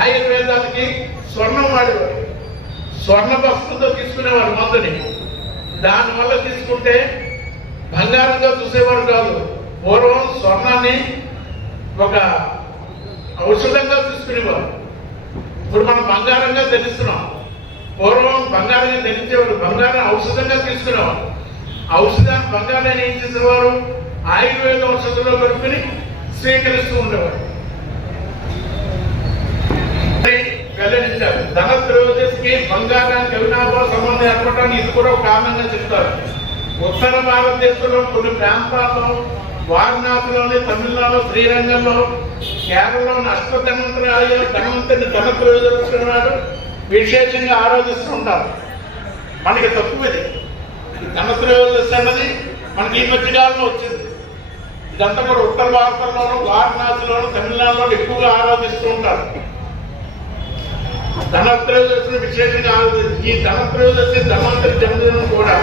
ఆయుర్వేదానికి స్వర్ణం వాడేవారు. స్వర్ణ భస్మంతో తీసుకునేవారు మందుని. దానివల్ల తీసుకుంటే బంగారంగా చూసేవారు కాదు. పూర్వం స్వర్ణాన్ని ఒక ఔషధంగా తీసుకునేవారు. ఇప్పుడు మనం బంగారంగా ధరిస్తున్నాం. పూర్వం బంగారంగా ధరించేవారు, బంగారం ఔషధంగా తీసుకునేవారు. ఔషధాన్ని బంగారాన్ని ఏం చేసేవారు? ఆయుర్వేద ఔషధంలో కలుపుకొని స్వీకరిస్తూ ఉండేవారు. వెల్లడించారు. ధనత్రయోదశికి బంగారానికి అవినాభావ సంబంధం ఏర్పడటానికి ఇది కూడా ఒక కారణంగా చెప్తారు. ఉత్తర భారతదేశంలో కొన్ని ప్రాంతాల్లో, వారణాసిలోని, తమిళనాడు, శ్రీరంగంలో, కేరళలోని అష్టధన్వంతరి ఆలయాలు ధనవంతుని ధనత్రయోదశి నాడు విశేషంగా ఆరాధిస్తూ ఉంటారు. మనకి తక్కువ ఇది. ఈ ధనత్రయోదశి అన్నది మనకి ఈ మధ్యకాలంలో వచ్చింది. ఇదంతా కూడా ఉత్తర భారతంలోను, వారణాసిలోను, తమిళనాడులోను ఎక్కువగా ఆరాధిస్తూ ఉంటారు. ధనత్రయోదశిని విశేషంగా ఆరాధిస్తారు. ఈ ధనత్రయోదశి ధన్వంతరి జన్మదినం కూడా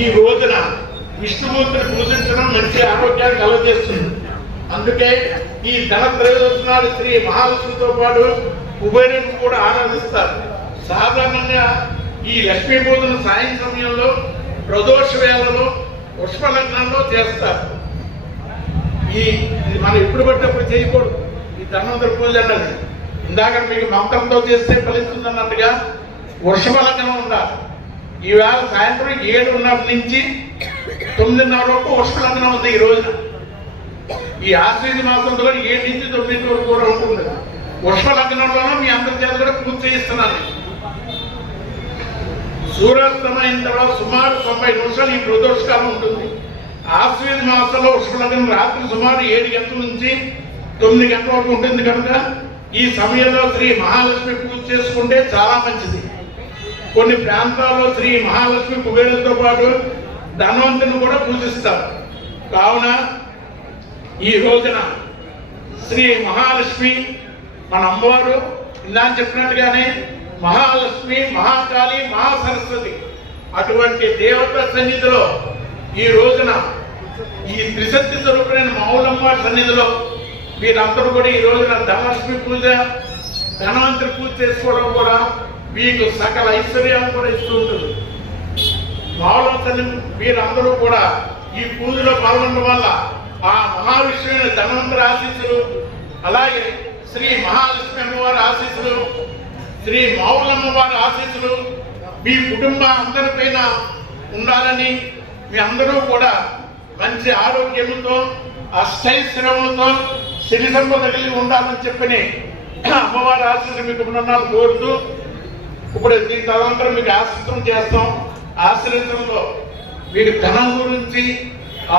ఈ రోజున విష్ణుమూర్తిని పూజించడం మంచి ఆరోగ్యాన్ని కలుగజేస్తుంది. అందుకే ఈ ధనత్రయోదశి నాడు శ్రీ మహాలక్ష్మితో పాటు కుబేరుని కూడా ఆరాధిస్తారు. సాధారణంగా ఈ లక్ష్మీ పూజను సాయం సమయంలో, ప్రదోష వేళలో, పుష్పలగ్నంలో చేస్తారు. ఇది మనం ఎప్పుడు పట్టినప్పుడు చేయకూడదు. ఈ ధన్వంతరి పూజ అన్నది ఇందాక మీకు మంత్రంతో చేస్తే ఫలిస్తుంది అన్నట్టుగా వృషభ లగ్నం ఉండాలి. ఈవేళ సాయంత్రం 7:30 నుంచి 9:30 వరకు వృషభ లగ్నం ఉంది ఈ రోజున. ఈ ఆశ్వీజ మాసంలో 7 నుంచి 9 వరకు కూడా ఉంటుంది. వృషభ లగ్నంలోనూ మీ అందరి చేత కూడా పూజ చేయిస్తున్నాను. సూర్యాస్తమైన తర్వాత సుమారు 90 నిమిషాలు ఈ ప్రదోషకాలం ఉంటుంది. ఆశ్వీజ మాసంలో వృషభ లగ్నం రాత్రి సుమారు 7 గంటల నుంచి 9 గంటల వరకు ఉంటుంది కనుక ఈ సమయంలో శ్రీ మహాలక్ష్మి పూజ చేసుకుంటే చాలా మంచిది. కొన్ని ప్రాంతాల్లో శ్రీ మహాలక్ష్మి కుబేరులతో పాటు ధనవంతుని కూడా పూజిస్తారు. కావున ఈ రోజున శ్రీ మహాలక్ష్మి మన అమ్మవారు ఇందా చెప్పినట్టుగానే మహాలక్ష్మి, మహాకాళి, మహాసరస్వతి అటువంటి దేవత సన్నిధిలో ఈ రోజున ఈ త్రిశక్తి స్వరూపుడైన మౌలమ్మ సన్నిధిలో మీరందరూ కూడా ఈ రోజున ధనలక్ష్మి పూజ, ధనవంతరి పూజ చేసుకోవడం కూడా మీకు సకల ఐశ్వర్యాన్ని కూడా ఇస్తూ ఉంటుంది. మౌలమ్మ మీరందరూ కూడా ఈ పూజలో పాల్గొనడం వల్ల ఆ మహావిష్ణువైన ధనవంతరి ఆశీస్సులు, అలాగే శ్రీ మహాలక్ష్మి అమ్మవారి ఆశీస్సులు, శ్రీ మౌలమ్మ వారి ఆశీస్సులు మీ కుటుంబం అందరిపైన ఉండాలని, మీ అందరూ కూడా మంచి ఆరోగ్యంతో, అష్టైశ్వర్యంతో, సిరి సంపద కలిగి ఉండాలని చెప్పని అమ్మవారి ఆశీస్సులు మీకు ఉన్నాను కోరుతూ, ఇప్పుడు దీని తదనంతరం మీకు ఆశీస్సులు చేస్తాం. ఆశ్రయించడంలో మీకు ధనం గురించి,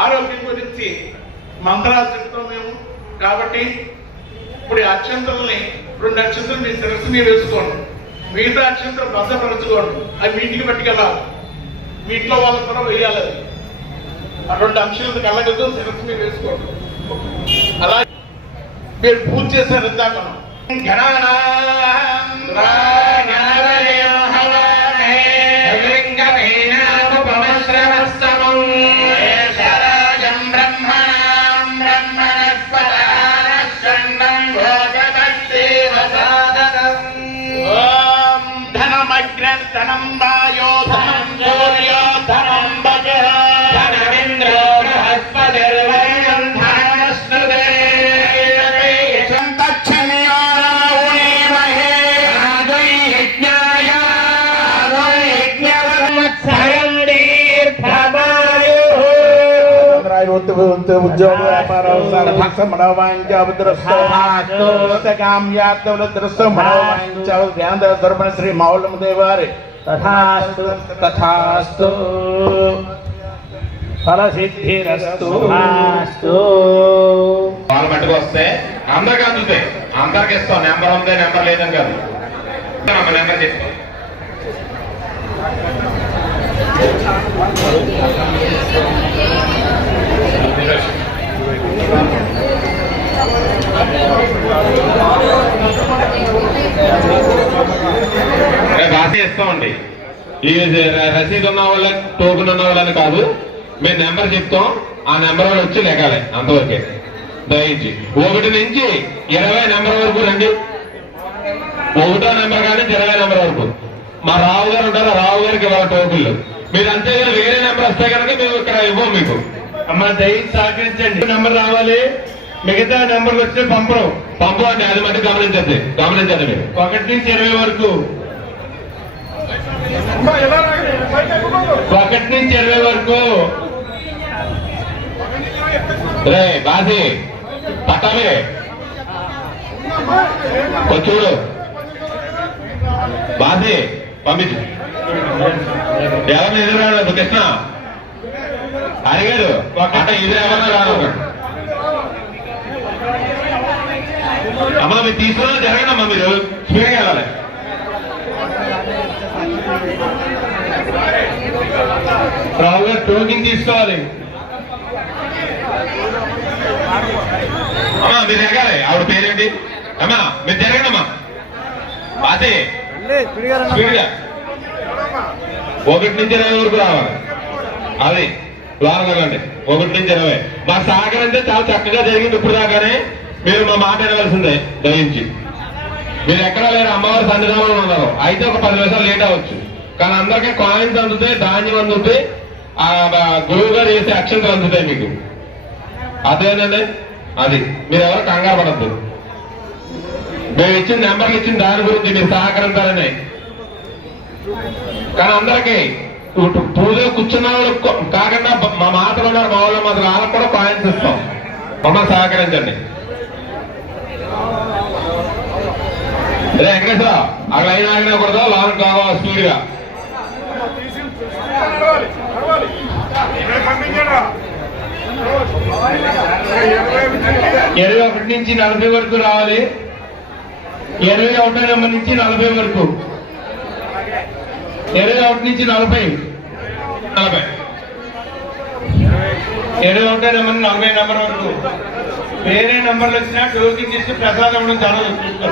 ఆరోగ్యం గురించి మంత్రాలు చెప్తాం మేము. కాబట్టి ఇప్పుడు ఈ అక్షంతల్ని 2 అక్షంతలు మీ శిరస్సు మీరు వేసుకోండి. మిగతా అక్షంతలు భద్రపరచుకోండి. అవి మీ ఇంటికి పట్టుకెళ్ళాలి. మీ ఇంట్లో వాళ్ళ కూడా వేయాలి. అది అటువంటి అంశాలను కళ్ళగద్దు శిరస్సు మీరు వేసుకోండి. అలా మీరు పూజ చేశారు ఇందాక. ధనం వాయో ధనం సూర్యో ధనం వజః ధనమింద్రో బృహస్పతిర్వరుణం ధనమస్తుతే సంతక్షణ్యోరావుణీమహే ఆదైజ్ఞాయ ఆదైజ్ఞవత్సరం దీర్ఘమాయుః ఉద్యోగ వ్యాపార మనోవాంఛ శ్రీ మౌలమ్మ దేవారి తథాస్తు తథాస్తు ఫలసిద్ధిరస్తు. వాళ్ళు మట్టుకు వస్తే అందరికి అందుతాయి. అందరికి ఇస్తాం. నెంబర్ ఉంది, నెంబర్ లేదని కాదు. నెంబర్ చెప్తాం. రాసి ఇస్తామండి. ఈ రసీదు ఉన్న వాళ్ళని, టోకెన్ ఉన్న వాళ్ళని కాదు, మేము నెంబర్ చెప్తాం. ఆ నెంబర్ వాళ్ళు వచ్చి లెగాలి. అంతవరకే. దయచి 1 నుంచి 20 నెంబర్ వరకు రండి. 1వ నెంబర్ కానీ 20 నెంబర్ వరకు. మా రావు గారు ఉంటారు. రావు గారికి ఇవాళ టోకెన్లు. మీరు అంతేగాని వేరే నెంబర్ వస్తే కనుక మేము ఇక్కడ ఇవ్వం మీకు. అమ్మ దయచేసి సహకరించండి. నెంబర్ రావాలి. మిగతా నెంబర్లు వస్తే పంపరు. పంపు అండి, అది మట్టి గమనించండి మీరు. 1 నుంచి 20 వరకు 1 నుంచి 20 వరకు రే బాసి పట్టాలి చూడు బాసి పంపించు. ఎవరిని ఎదురు కృష్ణ అడిగాడు అంటే ఎదురు ఎవరన్నా రాదు. అమ్మా మీరు తీసుకున్నా జరగండి అమ్మా, మీరు స్పీడ్గా వెళ్ళాలి. రావు గారు టోకెన్ తీసుకోవాలి. అమ్మా మీరు జరగాలి. ఆవిడ పేరేంటి? అమ్మా మీరు జరగండి అమ్మా. బాసి స్పీడ్గా 1 నుంచి 20 వరకు రావాలి. అది లోనకి వెళ్ళండి. 1 నుంచి 20 మా సహకరించే చాలా చక్కగా జరిగింది ఇప్పుడు దాకానే. మీరు మా మాట వినవలసిందే దయించి. మీరు ఎక్కడా లేరు, అమ్మవారి సన్నిధానంలో ఉన్నారు. అయితే ఒక 10 నిమిషాలు లేట్ అవ్వచ్చు, కానీ అందరికీ కాయిన్స్ అందుతాయి, ధాన్యం అందుతాయి, ఆ గురువు గారు చేసే అక్షంతలు అందుతాయి మీకు. అదేనండి, అది మీరు ఎవరు కంగారు పడద్దు. మేము ఇచ్చిన నెంబర్లు ఇచ్చిన దాని గురించి మీరు సహకరించాలని. కానీ అందరికీ పూజ కూర్చున్న వాళ్ళకి కాకుండా మా మాటలు ఉన్నారు, మా వాళ్ళు మాత్రం వాళ్ళకి కూడా కాయిన్స్ ఇస్తాం. మమ్మల్ని సహకరించండి. అదే వెంకటేశ్వర అక్కడ అయినా ఆగినకూడదు, లాంగ్ కావాలి స్పీడ్గా. 21 నుంచి 40 వరకు రావాలి. 21 నెంబర్ నుంచి 40 వరకు. 21 నుంచి 40. 21 నెంబర్ 40 నెంబర్ వరకు. వేరే నెంబర్లు వచ్చినా టోకెన్ చేసి ప్రసాదం ఇవ్వడం చాలా చూసుకోండి.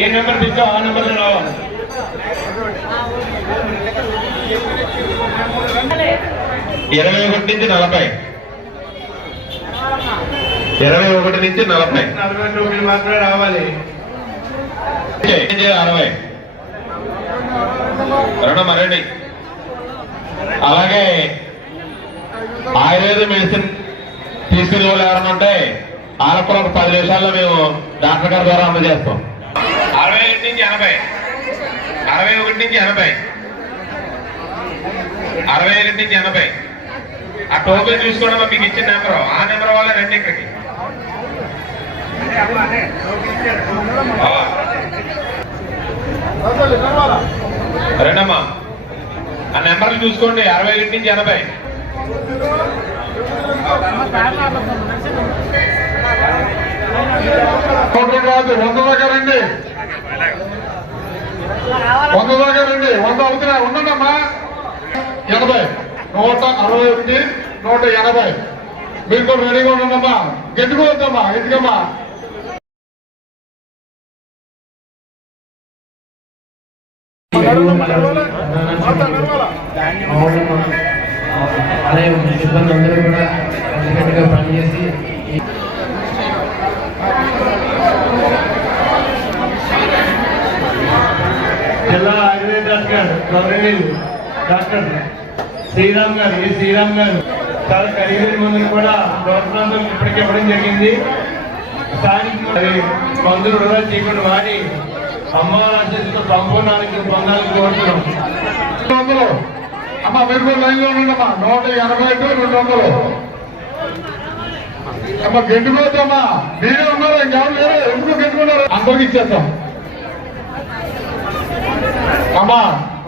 ఏ నెంబర్ పిచ్చో ఆ నెంబర్లో రావాలి. 21 నుంచి 40. 21 నుంచి 40. 40 టోకెన్ మాత్రమే రావాలి. 60 మరండి. అలాగే ఆయుర్వేద మెడిసిన్ తీసుకునే వాళ్ళు ఎవరైనా ఉంటే వాళ్ళకు కూడా ఒక 10 నిమిషాల్లో మేము డాక్టర్ గారి ద్వారా అందజేస్తాం. 61 నుంచి 80. 61 నుంచి 80. 61 నుంచి 80. ఆ టోకెన్ చూసుకోవడం మీకు ఇచ్చిన నెంబర్, ఆ నెంబర్ వల్ల రండి ఇక్కడికి. రండమ్మా, ఆ నెంబర్లు చూసుకోండి. 61 నుంచి 80. కాదు 100 దాకా రండి, 100 దాకా రండి. 100 అవుతున్నాయి, ఉండండమ్మా. 80, 161, 180. మీరు కూడా రెడీగా ఉండండమ్మా. గెట్టుకోవద్దమ్మా, ఎందుకమ్మా. ఆలయం సిబ్బంది అందరూ కూడా కలిసికట్టుగా పనిచేసి జిల్లా ఆయుర్వేద డాక్టర్ గౌరవనీయులు డాక్టర్ శ్రీరామ్ గారు, శ్రీరామ్ గారు చాలా ఖరీదైన మందులు కూడా ప్రోత్సాహం ఇప్పటికి ఇవ్వడం జరిగింది. స్థానిక మందులు వృధా చేయకుండా వాడి అమ్మవారి ఆశీస్సుతో సంపూర్ణానికి పొందాలని కోరుతున్నాం. అమ్మా మీరు కూడా లైన్ లో ఉండండమ్మా. 180 to 200. అమ్మా గెంటుకోవద్దమ్మా, మీరే ఉన్నారు, ఇంకెవరు లేరు. ఎందుకు గెంటుకున్నారు? అందరికి ఇచ్చేస్తాం అమ్మా.